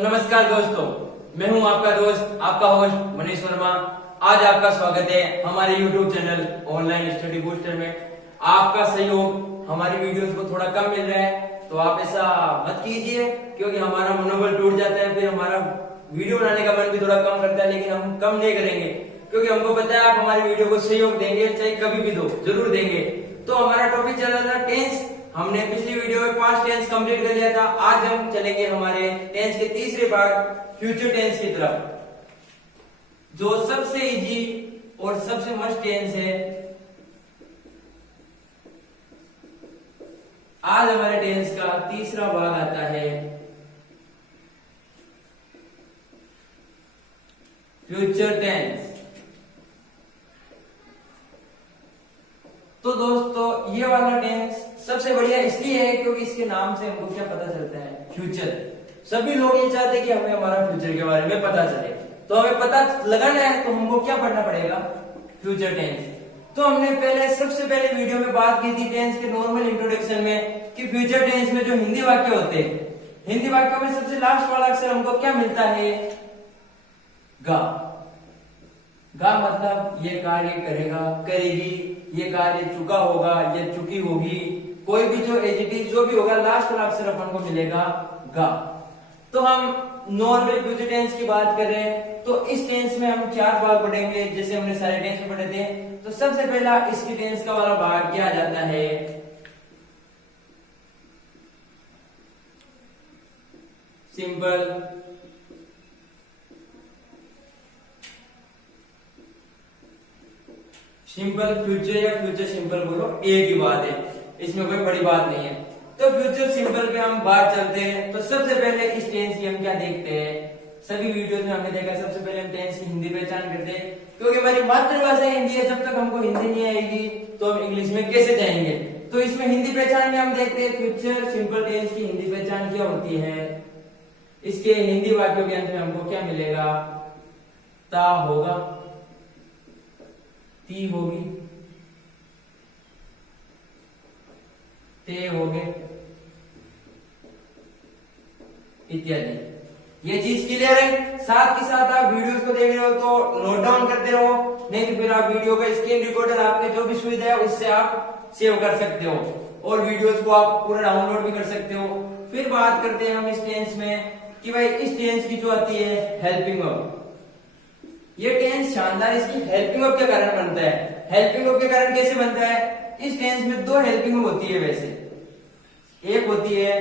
नमस्कार दोस्तों, मैं हूं आपका दोस्त, आपका होस्ट मनीष वर्मा। आज आपका स्वागत है हमारे YouTube channel online study booster में। आपका सहयोग हमारी वीडियोस को थोड़ा कम मिल रहा है, तो आप ऐसा मत कीजिए, क्योंकि हमारा मनोबल टूट जाता है, फिर हमारा वीडियो बनाने का मन भी थोड़ा कम करता है। लेकिन हम कम नहीं करेंगे, क्योंकि हमको पता है आप हमारी वीडियो को सहयोग देंगे, चाहे कभी भी दो, जरूर देंगे। तो हमारा टॉपिक चल रहा था टेंस। हमने पिछली वीडियो में 5 टेंस कंप्लीट कर लिया था। आज हम चलेंगे हमारे टेंस के तीसरे भाग फ्यूचर टेंस की तरफ, जो सबसे इजी और सबसे मस्ट टेंस है। आज हमारे टेंस का तीसरा भाग आता है फ्यूचर टेंस। तो दोस्तों, ये वाला टेंस सबसे बढ़िया इसलिए है क्योंकि इसके नाम से हमको क्या पता चलता है, फ्यूचर। सभी लोग ये चाहते हैं कि हमें हमारा फ्यूचर के बारे में पता चले, तो हमें पता लगाना है तो हमको क्या पढ़ना पड़ेगा, फ्यूचर टेंस। तो हमने सबसे पहले वीडियो में बात की थी टेंस के नॉर्मल इंट्रोडक्शन में कि फ्यूचर टेंस में जो हिंदी वाक्य होते हैं, हिंदी वाक्यों में सबसे लास्ट वाला अक्षर हमको क्या मिलता है, गा। गा मतलब ये कार्य करेगा, करेगी, ये कार्य चुका होगा, ये चुकी होगी, कोई भी जो एडजेक्टिव जो भी होगा, लास्ट वाला अक्षर अपन को मिलेगा गा। तो हम नॉर्मल फ्यूचर टेंस की बात कर रहे हैं, तो इस टेंस में हम 4 भाग पढ़ेंगे, जैसे हमने सारे टेंस में पढ़े थे। तो सबसे पहला इसकी टेंस का वाला भाग क्या आ जाता है, सिंपल। सिंपल फ्यूचर या फ्यूचर सिंपल बोलो, एक ही बात है, इसमें कोई बड़ी बात नहीं है। तो फ्यूचर सिंपल पे हम बात चलते हैं। तो सबसे पहले इस टेंस की हम क्या देखते हैं, सभी वीडियोस में हमने देखा सबसे पहले हम टेंस की हिंदी पहचान करते हैं, क्योंकि हमारी मातृभाषा हिंदी है। जब तक हमको हिंदी नहीं आएगी तो हम इंग्लिश में कैसे जाएंगे। तो इसमें हिंदी पहचान में हम देखते हैं फ्यूचर सिंपल टेंस की हिंदी पहचान क्या होती है। इसके हिंदी वाक्यों के अंत में हमको क्या मिलेगा, ता होगा, ती होगी, ते होगे, इत्यादि। ये चीज क्लियर है। साथ ही साथ आप वीडियोस को देख रहे हो तो नोट डाउन करते रहो, नहीं तो फिर आप वीडियो का स्क्रीन रिकॉर्डर आपके जो भी सुविधा है उससे आप सेव कर सकते हो, और वीडियोस को आप पूरा डाउनलोड भी कर सकते हो। फिर बात करते हैं हम इस टेंस में कि भाई इस टेंस की जो आती है हेल्पिंग वर्ब। ये टेंस शानदार इसकी हेल्पिंग वर्ब के कारण बनता है। हेल्पिंग वर्ब के कारण कैसे बनता है, इस टेंस में 2 हेल्पिंग वर्ब होती है वैसे, एक होती है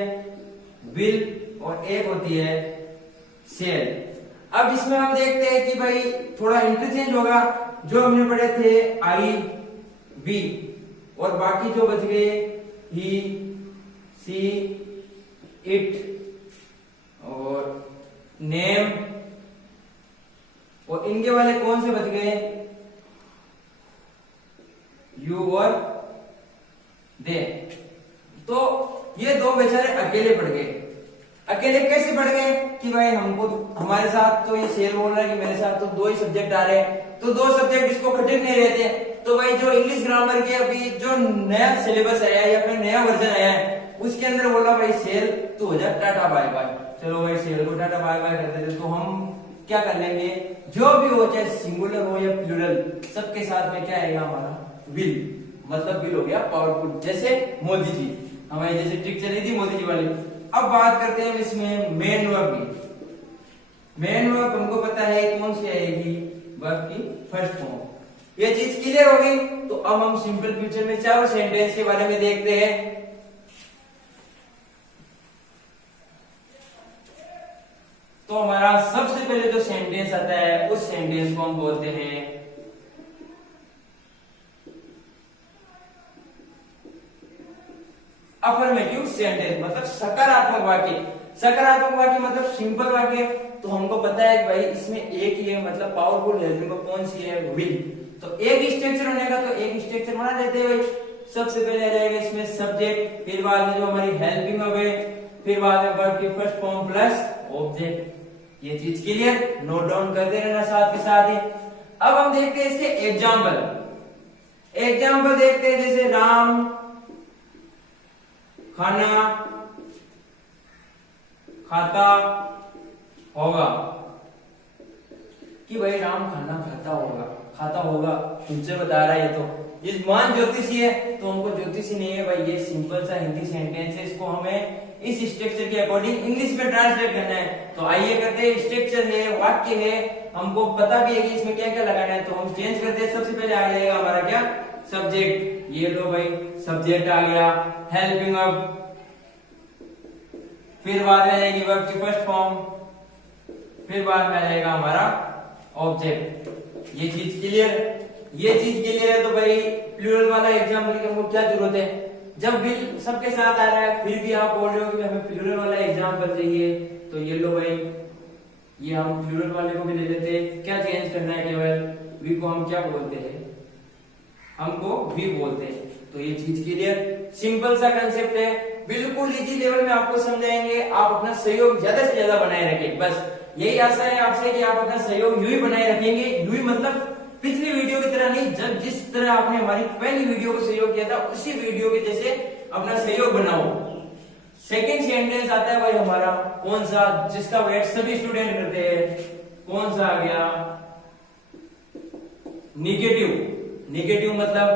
विल और एक होती है शेल। अब इसमें हम देखते हैं कि भाई थोड़ा इंटरचेंज होगा। जो हमने पढ़े थे आई, वी, और बाकी जो बच गए ही, सी, इट और नेम, और इनके वाले कौन से बच गए, यू और दे। तो ये 2 बेचारे अकेले पड़ गए। अकेले कैसे पड़ गए कि भाई हमको हमारे साथ तो ये शेर बोल रहा है कि मेरे साथ तो 2 ही सब्जेक्ट आ रहे हैं, तो 2 सब्जेक्ट इसको कठिन नहीं रहते। तो भाई जो इंग्लिश ग्रामर के अभी जो नया सिलेबस आया है या फिर नया वर्जन आया है, उसके अंदर बोला भाई शेर तो हो जाए टाटा बाय बाय। चलो भाई शेर को टाटा बाय बाय करते थे, तो हम क्या कर लेंगे, जो भी हो चाहे सिंगुलर हो या प्लूरल, सबके साथ में क्या आएगा हमारा विल, मतलब विल हो गया पावरफुल, जैसे मोदी जी, हमारी जैसे ट्रिक चली थी मोदी जी वाली। अब बात करते हैं इसमें मेन वर्ब की। मेन वर्ब हमको पता है कौन सी आएगी, वर्ब की फर्स्ट फॉर्म। ये चीज क्लियर हो गई। तो अब हम सिंपल फ्यूचर में 4 सेंटेंस के बारे में देखते हैं। तो हमारा सबसे पहले जो सेंटेंस आता है उस सेंटेंस को हम बोलते हैं अफर्मेटिव सेंटेंस, मतलब सकारात्मक वाक्य। सकारात्मक वाक्य मतलब सिंपल वाक्य। तो हमको पता है कि भाई इसमें एक ही है, मतलब पावरफुल हेल्पिंग वर्ब कौन सी है, विल। तो एक स्ट्रक्चर होने का तो एक स्ट्रक्चर बना देते हैं भाई। सबसे पहले आ जाएगा इसमें सब्जेक्ट, फिर बाद में जो हमारी हेल्पिंग वर्ब है, फिर बाद में वर्ब की फर्स्ट फॉर्म प्लस ऑब्जेक्ट। ये चीज क्लियर, नोट डाउन करते रहना साथ के साथ ही। अब हम देखते हैं इसके एग्जाम्पल। एग्जाम्पल देखते हैं, जैसे राम खाना खाता, होगा कि भाई राम खाना खाता होगा तुमसे बता रहा है। ये तो इस मान ज्योतिषी है तो हमको ज्योतिषी नहीं है भाई, ये सिंपल सा हिंदी सेंटेंस है, इसको हमें इस स्ट्रक्चर के अकॉर्डिंग इंग्लिश में ट्रांसलेट करना है। तो आइए करते हैं, स्ट्रक्चर है, वाक्य है, हमको पता भी है कि इसमें क्या क्या लगाना है, तो हम चेंज करते हैं। सबसे पहले आ जाएगा हमारा क्या, सब्जेक्ट। ये लो भाई सब्जेक्ट आ गया, हेल्पिंग अप। फिर बाद में आ जाएगी वर्ब की फर्स्ट फॉर्म, फिर बाद में आ जाएगा हमारा ऑब्जेक्ट। ये चीज क्लियर है। तो भाई प्लूरल वाला एग्जाम्पल की हमको क्या जरूरत है, जब विल सबके साथ आ रहा है फिर भी आप बोल रहे हो कि हमें प्लूरल वाला एग्जाम्पल चाहिए, तो ये लो भाई, ये हम प्लूरल वाले को भी ले लेते हैं। क्या चेंज करना है, केवल वी को हम क्या बोलते हैं, हमको वी बोलते हैं। तो ये चीज क्लियर, सिंपल सा कंसेप्ट है, बिल्कुल इजी लेवल में आपको समझाएंगे। आप अपना सहयोग ज्यादा से ज्यादा बनाए रखें, बस यही आशा है आपसे कि आप अपना सहयोग यूं ही बनाए रखेंगे। यूं ही मतलब पिछली वीडियो की तरह नहीं, जब जिस तरह आपने हमारी पहली वीडियो को सहयोग किया था उसी वीडियो के जैसे अपना सहयोग बनाओ। सेकंड सेंटेंस आता है भाई हमारा कौन सा, जिसका वेट सभी स्टूडेंट करते हैं, कौन सा आ गया, निगेटिव मतलब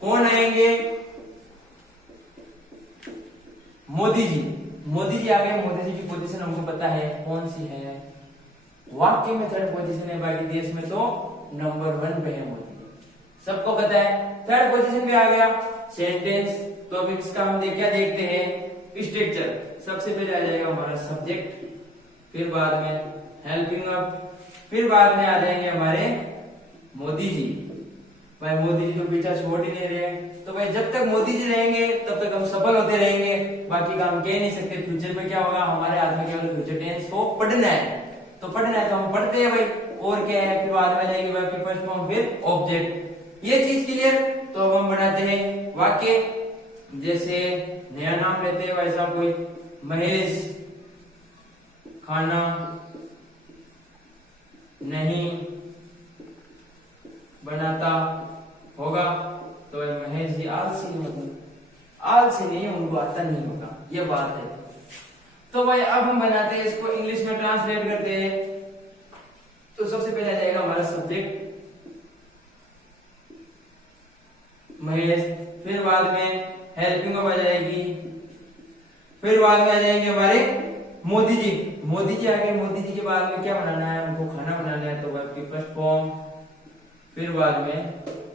कौन आएंगे, मोदी जी आ गए। मोदी जी की पोजीशन हमको पता है कौन सी है, वाक्य में थर्ड पोजीशन है, बाकी देश में तो नंबर 1 पे है मोदी, सबको पता है। थर्ड पोजीशन पे आ गया सेंटेंस, तो अब इसका हम क्या देखते हैं, स्ट्रक्चर। सबसे पहले आ जाएगा हमारा सब्जेक्ट, फिर बाद में हेल्पिंग अप, फिर बाद में आ जाएंगे हमारे मोदी जी। भाई मोदी जी तो पीछा छोड़ ही नहीं रहे, तो भाई जब तक मोदी जी रहेंगे तब तक हम सफल होते रहेंगे, बाकी का हम कह नहीं सकते। फ्यूचर में क्या होगा, हमारे हाथ में केवल फ्यूचर टेंस को पढ़ना है, तो हम पढ़ते हैं भाई, और क्या है। फिर बाद में जाएगी वर्ब की फर्स्ट फॉर्म, फिर ऑब्जेक्ट। ये चीज क्लियर। तो अब हम बनाते हैं वाक्य, जैसे नया नाम लेते हैं भाई साहब, कोई महेश खाना नहीं बनाता होगा, तो महेश जी आलसी नहीं है, उनको आता नहीं होगा, ये बात है। तो भाई अब हम बनाते हैं इसको, इंग्लिश में ट्रांसलेट करते हैं। तो सबसे पहले आ जाएगा हमारा सब्जेक्ट महेश, फिर बाद में हेल्पिंग अप आ जाएगी, फिर बाद में आ जाएंगे हमारे मोदी जी आ गए। मोदी जी के बाद में क्या बनाना है, हमको खाना बनाना है, तो वर्ब की फर्स्ट फॉर्म, फिर बाद में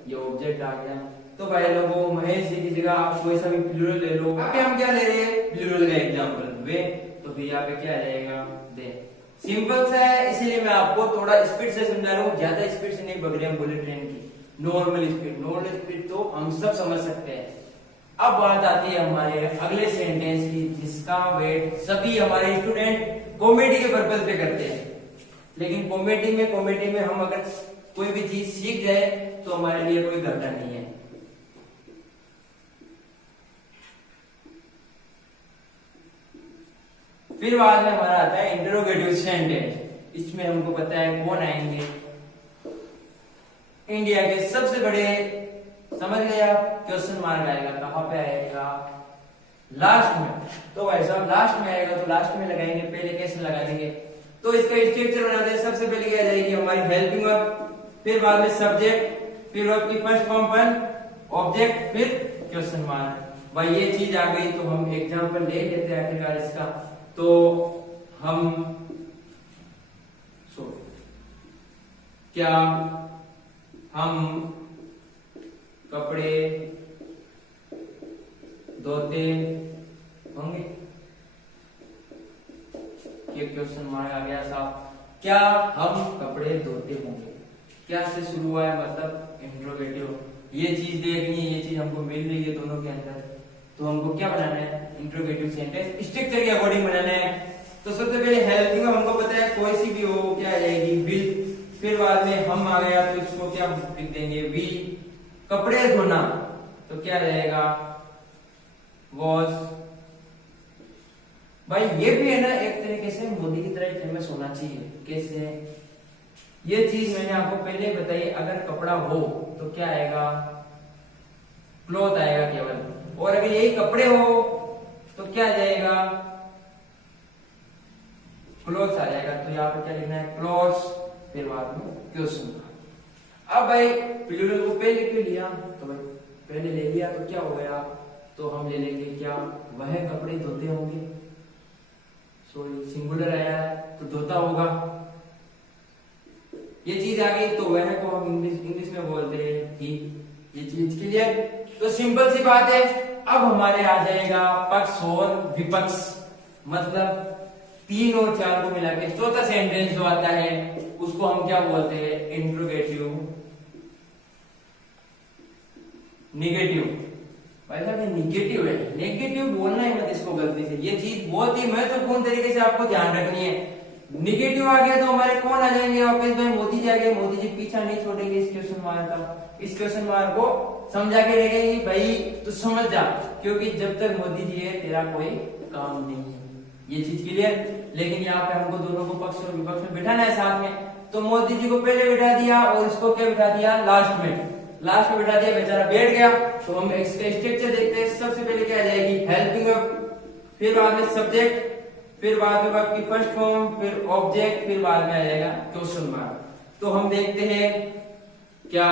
ये ऑब्जेक्ट आ गया। तो भाई लोगों, महेश जी की जगह आप कोई सा भी प्लूरल ले लो। यहाँ पे हम क्या ले रहे हैं, प्लूरल का एग्जांपल वे, तो फिर यहाँ पे क्या आ जाएगा, दे। सिंपल सा है, इसीलिए मैं आपको थोड़ा स्पीड से समझा रहा हूँ, ज्यादा स्पीड से नहीं बग रहे हम बुलेट ट्रेन की, नॉर्मल स्पीड तो हम सब समझ सकते हैं। अब बात आती है हमारे अगले सेंटेंस की, जिसका वेट सभी हमारे स्टूडेंट कॉमेडी के पर्पज पे करते हैं। लेकिन कॉमेडी में हम अगर कोई भी चीज सीख जाए तो हमारे लिए कोई घाटा नहीं है। फिर बाद में हमारा आता है इंटरोगेटिव सेंटेंस। इसमें हमको पता है कौन आएंगे, इंडिया के सबसे बड़े, समझ गए आप, क्वेश्चन मार्क आएगा, कहां पे आएगा, लास्ट में। तो भाई साहब लास्ट में आएगा तो लास्ट में लगाएंगे, पहले कैसे लगा देंगे। तो इसका स्ट्रक्चर बनाते हैं। सबसे पहले क्या जाएगी हमारी हेल्पिंग वर्ब, फिर बाद में सब्जेक्ट, फिर वर्ब की फर्स्ट फॉर्म पर ऑब्जेक्ट, फिर क्वेश्चन मार्क। भाई ये चीज आ गई तो हम एग्जांपल ले लेते हैं आखिरकार इसका। तो हम क्या हम कपड़े धोते होंगे, ये क्वेश्चन मार्क आ गया साहब। क्या हम कपड़े धोते होंगे, क्या से शुरू हुआ है, मतलब इंट्रोगेटिव। ये चीज देखनी है, ये चीज हमको मिल रही है दोनों के अंदर, तो हमको क्या बनाना है, इंट्रोगेटिव सेंटेंस स्ट्रक्चर के अकॉर्डिंग बनाना है। तो सबसे पहले हेल्पिंग में हमको पता है कोई सी भी हो, क्या आ जाएगी, विल। फिर बाद में हम आ गया तो इसको क्या लिख देंगे, वी। कपड़े धोना तो क्या रहेगा, वॉश। भाई ये भी है ना एक तरीके से मोदी की तरह फेमस होना चाहिए। कैसे, ये चीज मैंने आपको पहले बताई, अगर कपड़ा हो तो क्या आएगा, क्लॉथ आएगा केवल, और अगर यही कपड़े हो तो क्या आ जाएगा, क्लोज आ जाएगा। तो यहाँ पे क्या लिखना है, क्लोज, फिर बाद में क्वेश्चन। अब भाई प्लूरल को पहले क्यों लिया, तो भाई पहले ले लिया तो क्या हो गया, तो हम ले लेंगे क्या, वह कपड़े धोते होंगे, सॉरी सिंगुलर आया है तो धोता होगा, ये चीज आ गई। तो वह को हम इंग्लिश में बोलते हैं ही, ये चीज क्लियर। तो सिंपल सी बात है। अब हमारे आ जाएगा पक्ष और विपक्ष, मतलब 3 और 4 को मिला के चौथा सेंटेंस जो आता है उसको हम क्या बोलते हैं, इंट्रोगेटिव निगेटिव। भाई साहब ये निगेटिव है, नेगेटिव बोलना है मत इसको गलती से, ये चीज बहुत ही महत्वपूर्ण तरीके से आपको ध्यान रखनी है। निगेटिव आ गया तो हमारे कौन आ जाएंगे वापस, भाई मोदी जी आ गए, मोदी जी पीछा नहीं छोड़ेंगे इस क्वेश्चन मार्क का, इस क्वेश्चन मार्क को समझा के रखेंगे भाई तो समझ जा, क्योंकि जब तक मोदी जी है तेरा कोई काम नहीं है, ये चीज क्लियर। लेकिन यहाँ पे हमको दोनों को पक्ष और विपक्ष में बिठाना है साथ में, तो मोदी जी को पहले बिठा दिया और इसको क्या बिठा दिया, लास्ट में, लास्ट में बिठा दिया, बेचारा बैठ गया। तो हम इसका स्ट्रक्चर देखते हैं। सबसे पहले क्या आ जाएगी, हेल्पिंग वर्ब, फिर बाद में सब्जेक्ट, फिर बाद में आपकी फर्स्ट फॉर्म, फिर ऑब्जेक्ट, फिर बाद में आ जाएगा क्वेश्चन मार्क। तो हम देखते हैं क्या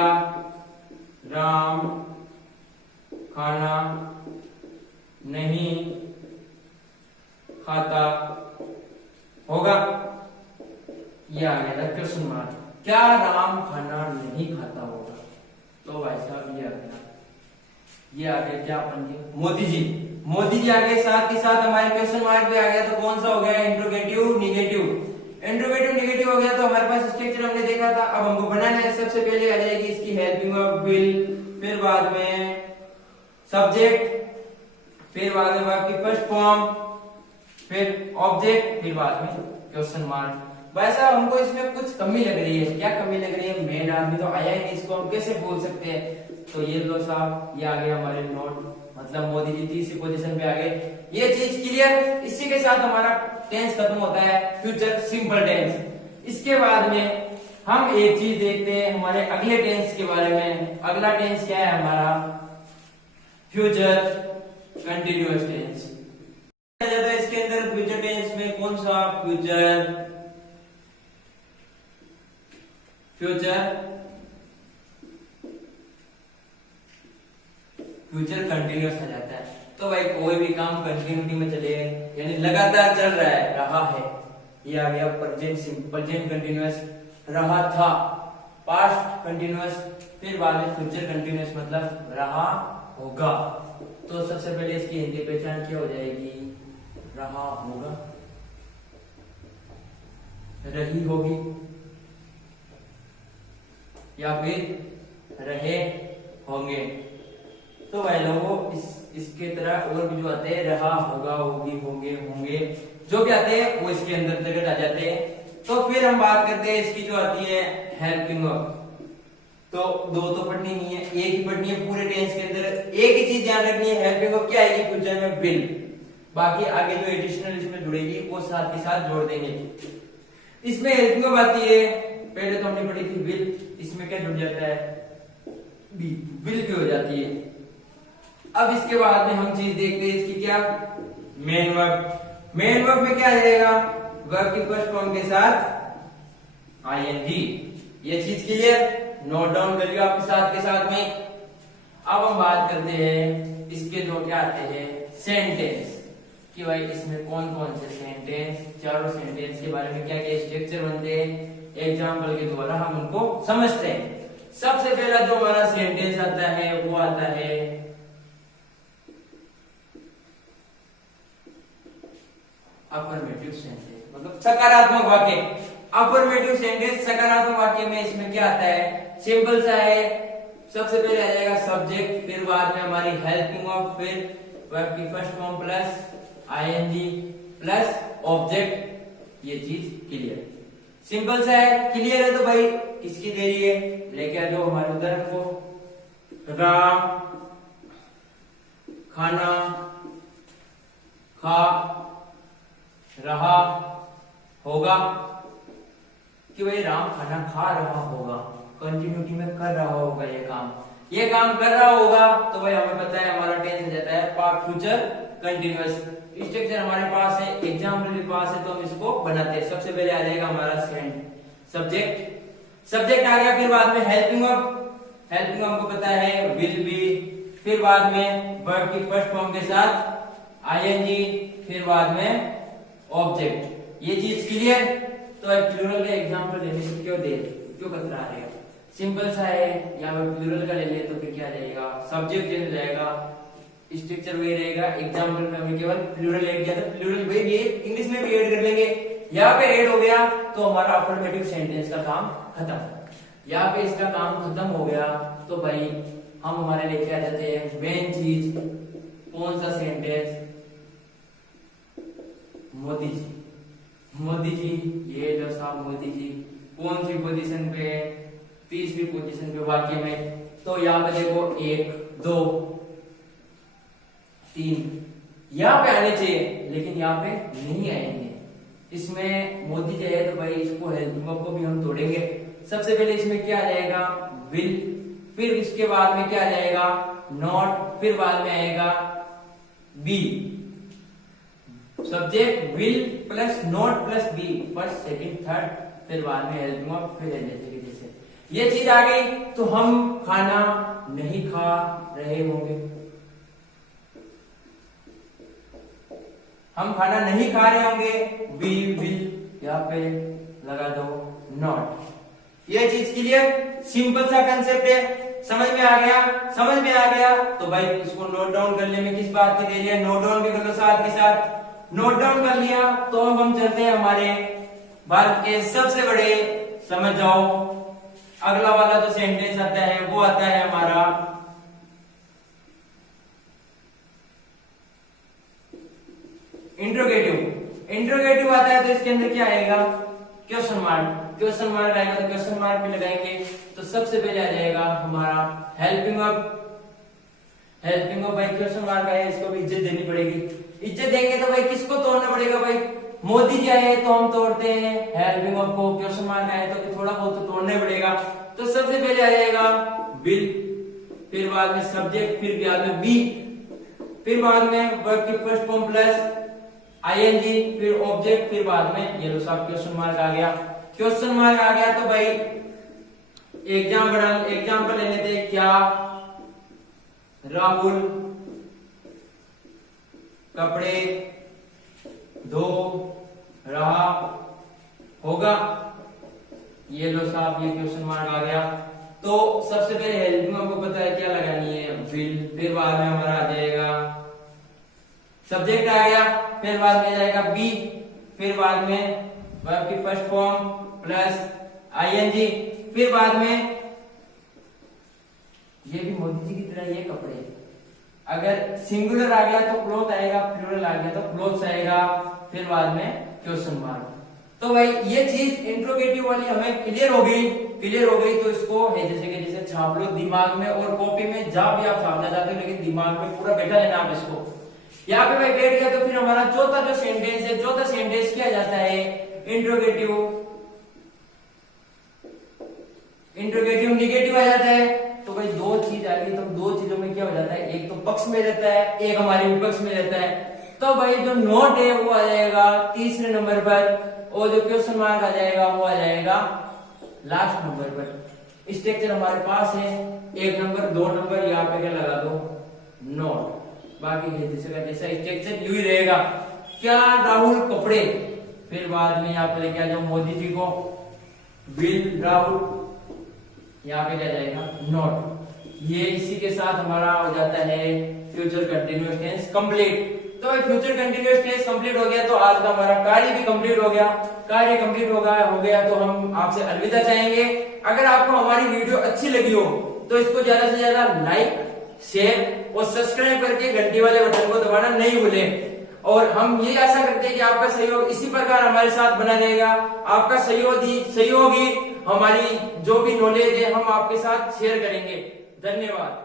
राम खाना नहीं खाता होगा, ये आ गया क्वेश्चन मार्क, क्या राम खाना नहीं खाता होगा। तो भाई साहब ये आ गया, ये आ गया क्या अपन के मोदी जी, मोदी जी आ गए, साथ ही साथ हमारे क्वेश्चन मार्क भी आ गया। तो कौन सा हो गया, इंट्रोगेटिव निगेटिव, इंट्रोगेटिव निगेटिव हो गया। तो हमारे पास स्ट्रक्चर हमने देखा था, अब हमको बनाना है। सबसे पहले आ जाएगी इसकी हेल्पिंग वर्ब विल, फिर बाद में सब्जेक्ट, फिर बाद में आपकी फर्स्ट फॉर्म, फिर ऑब्जेक्ट, फिर बाद में क्वेश्चन मार्क। वैसा हमको इसमें कुछ कमी लग रही है, क्या कमी लग रही है, मेन आदमी तो आया ही नहीं, इसको हम कैसे बोल सकते हैं। तो ये लो साहब, ये आ गए हमारे नोट, मतलब मोदी जी तीसरी पोजीशन पे आ गए, ये चीज क्लियर। इसी के साथ हमारा टेंस खत्म होता है, फ्यूचर सिंपल टेंस। इसके बाद में हम एक चीज देखते हैं हमारे अगले टेंस के बारे में। अगला टेंस क्या है हमारा, फ्यूचर कंटिन्यूअस टेंस। इसके अंदर फ्यूचर टेंस में कौन सा, फ्यूचर कंटिन्यूअस आ जाता है। तो भाई कोई भी काम कंटिन्यूटी में चले, यानी लगातार चल रहा है, रहा है, ये आ गया प्रेजेंट कंटिन्यूअस, रहा था पास्ट कंटिन्यूअस, फिर बाद में फ्यूचर कंटिन्यूअस मतलब रहा होगा। तो सबसे पहले इसकी हिंदी पहचान क्या हो जाएगी, रहा होगा, रही होगी, या फिर रहे होंगे। तो भाई लोगों इसके तरह और भी जो आते हैं, रहा होगा, होगी, होंगे, होंगे, जो भी आते हैं वो इसके अंदर अंतर्गत आ जाते हैं। तो फिर हम बात करते हैं इसकी जो आती है हेल्पिंग वर्ब। तो दो तो पढ़नी नहीं है, एक ही पढ़नी है पूरे टेंस के अंदर। एक ही चीज ध्यान रखनी है, हेल्पिंग वर्ब क्या आएगी फ्यूचर में, विल। बाकी आगे जो एडिशनल इसमें जुड़ेगी वो साथ ही साथ जोड़ देंगे। इसमें हेल्पिंग वर्ब आती है, पहले तो हमने पढ़ी थी विल, इसमें क्या जुड़ जाता है, बी, विल भी हो जाती है। अब इसके बाद में हम चीज देखते हैं इसकी क्या, मेन वर्ब। मेन वर्ब में क्या आ जाएगा, वर्ब की फर्स्ट फॉर्म के साथ आईएनजी, ये चीज क्लियर, नोट डाउन कर लियो आपके साथ के साथ में। अब हम बात करते हैं इसके जो क्या आते हैं सेंटेंस, कि भाई इसमें कौन कौन से सेंटेंस, चारों सेंटेंस के बारे में क्या क्या स्ट्रक्चर बनते हैं, एग्जाम्पल के द्वारा हम उनको समझते हैं। सबसे पहला जो हमारा सेंटेंस आता है वो आता है अफर्मेटिव सेंटेंस, मतलब सकारात्मक वाक्य। अफर्मेटिव सेंटेंस सकारात्मक वाक्य में इसमें क्या आता है, सिंपल सा है। सबसे पहले आ जाएगा सब्जेक्ट, फिर बाद में हमारी हेल्पिंग वर्ब, फिर वर्ब की first form plus ING plus object, ये चीज क्लियर, सिंपल सा है, क्लियर है। तो भाई किसकी देरी है, लेके आ जाओ हमारे उदाहरण को। राम खाना खा रहा होगा, कि भाई राम खाना खा रहा होगा, कंटिन्यूटी में कर रहा होगा ये काम। ये काम कर रहा होगा तो भाई हमें पता है हमारा टेंस हो जाता है पास्ट फ्यूचर कंटिन्यूअस। स्ट्रक्चर हमारे पास है, एग्जाम्पल भी पास है, तो हम इसको बनाते हैं। सबसे पहले आ जाएगा हमारा सब्जेक्ट, सब्जेक्ट आ गया, फिर बाद में हेल्पिंग वर्ब, हेल्पिंग वर्ब हमको पता है विल बी, फिर बाद में वर्ब की फर्स्ट फॉर्म के साथ आईएनजी, फिर बाद में ऑब्जेक्ट। ये चीज क्लियर? तो एक प्लूरल का एग्जांपल लेने से क्यों कतरा रहे हो? सिंपल सा है, यहाँ पे प्लूरल का ले ले तो फिर क्या जाएगा, सब्जेक्ट चेंज हो जाएगा, स्ट्रक्चर वही रहेगा। एग्जांपल में हमने केवल प्लूरल ऐड किया, तो प्लूरल वही ये इंग्लिश में भी ऐड कर लेंगे। यहाँ पे ऐड हो गया तो हमारा अफर्मेटिव सेंटेंस का काम खत्म। यहाँ पे इसका काम खत्म हो गया तो भाई हम हमारे लेके आ जाते हैं मेन चीज, कौन सा सेंटेंस, मोदी जी। मोदी जी, ये लो साहब मोदी जी कौन सी पोजीशन पे है, तीसरी पोजीशन पे वाक्य में। तो यहाँ पे देखो 1 2 3 यहाँ पे आने चाहिए, लेकिन यहाँ पे नहीं आएंगे। इसमें मोदी जी है तो भाई इसको हेल्पिंग वर्ब को भी हम तोड़ेंगे। सबसे पहले इसमें क्या आ जाएगा, विल, फिर इसके बाद में क्या आ जाएगा, नॉट, फिर बाद में आएगा be. Subject will plus not plus be, first second third, फिर बाद में हेल्पिंग वर्ब, फिर एडजेक्टिव। जैसे ये चीज आ गई तो हम खाना नहीं खा रहे होंगे, हम खाना नहीं खा रहे होंगे, वी विल यहाँ पे लगा दो नॉट। ये चीज क्लियर? सिंपल सा कंसेप्ट है, समझ में आ गया? समझ में आ गया तो भाई इसको नोट डाउन करने में किस बात की देरी है, नोट डाउन भी कर लो साथ के साथ। नोट डाउन कर लिया तो अब हम चलते हैं हमारे भारत के सबसे बड़े, समझ जाओ, अगला वाला जो सेंटेंस आता है वो आता है हमारा इंट्रोगेटिव। इंट्रोगेटिव आता है तो इसके अंदर क्या आएगा, क्वेश्चन मार्क। क्वेश्चन मार्क आएगा तो क्वेश्चन मार्क भी लगाएंगे। तो सबसे पहले आ जाएगा हमारा हेल्पिंग वर्ब। हेल्पिंग वर्ब भाई क्वेश्चन मार्क आया, इसको भी इज्जत देनी पड़ेगी। इज्जत देंगे तो भाई किसको तोड़ना पड़ेगा, भाई मोदी जी आए तो हम तोड़ते हैं हेल्पिंग वर्ब को, क्वेश्चन मार्क आए तो थोड़ा बहुत तो तोड़ना पड़ेगा। तो सबसे पहले आ जाएगा विल, फिर बाद में सब्जेक्ट, फिर बाद में बी, फिर बाद में वर्ब की फर्स्ट फॉर्म प्लस आईएनजी, फिर ऑब्जेक्ट, फिर बाद में ये लो सब क्वेश्चन मार्क आ गया। क्वेश्चन मार्क आ गया तो भाई एग्जाम्पल लेने थे, क्या राहुल कपड़े धो रहा होगा, ये लो साहब ये क्वेश्चन मार्क आ गया। तो सबसे पहले हेल्पिंग वर्ब को पता है क्या लगानी है, विल, फिर बाद में हमारा आ जाएगा सब्जेक्ट आ गया, फिर बाद में जाएगा बी, फिर बाद में वर्ब की फर्स्ट फॉर्म प्लस आईएनजी, फिर बाद में ये भी मोदी जी की तरह ये कपड़े, अगर सिंगुलर आ गया तो क्लॉथ आएगा, प्लूरल आ गया तो क्लॉथ्स आएगा, फिर बाद में क्वेश्चन मार्क। तो भाई ये चीज इंट्रोगेटिव वाली हमें क्लियर हो गई। क्लियर हो गई तो इसको जैसे कि जैसे छाप लो दिमाग में, और कॉपी में जहां भी आप छापना चाहते हो, लेकिन दिमाग में पूरा बैठा लेना आप इसको। यहाँ पे भाई बैठ गया तो फिर हमारा चौथा जो सेंटेंस है, चौथा सेंटेंस किया जाता है इंट्रोगेटिव। इंट्रोगेटिव निगेटिव आ जाता है। तो भाई दो चीज आ गई, तो दो चीजों में क्या हो जाता है, एक तो पक्ष में रहता है, एक हमारे विपक्ष में रहता है। तो भाई जो नोट है वो आ जाएगा तीसरे नंबर पर, और जो क्वेश्चन मार्क आ जाएगा वो आ जाएगा लास्ट नंबर पर। स्ट्रक्चर हमारे पास है 1 नंबर 2 नंबर, यहाँ पे क्या लगा दो नोट, बाकी जैसा स्ट्रक्चर यू ही रहेगा। क्या राहुल कपड़े, फिर बाद में यहाँ पे लेके आ जाओ मोदी जी को, विल राहुल, यहाँ पे क्या जाएगा नोट। ये इसी के साथ हमारा हो जाता है फ्यूचर कंटिन्यूअस टेंस कंप्लीट। तो फ्यूचर कंटिन्यूअस टेंस कंप्लीट हो गया तो आज का हमारा कार्य भी कंप्लीट हो गया। कार्य कंप्लीट हो गया तो हम आपसे अलविदा चाहेंगे। अगर आपको हमारी वीडियो अच्छी लगी हो तो इसको ज्यादा से ज्यादा लाइक, शेयर और सब्सक्राइब करके घंटी वाले बटन को दबाना नहीं भूलें। और हम ये आशा करते हैं कि आपका सहयोग इसी प्रकार हमारे साथ बना रहेगा। आपका सहयोगी हमारी जो भी नॉलेज है हम आपके साथ शेयर करेंगे। धन्यवाद।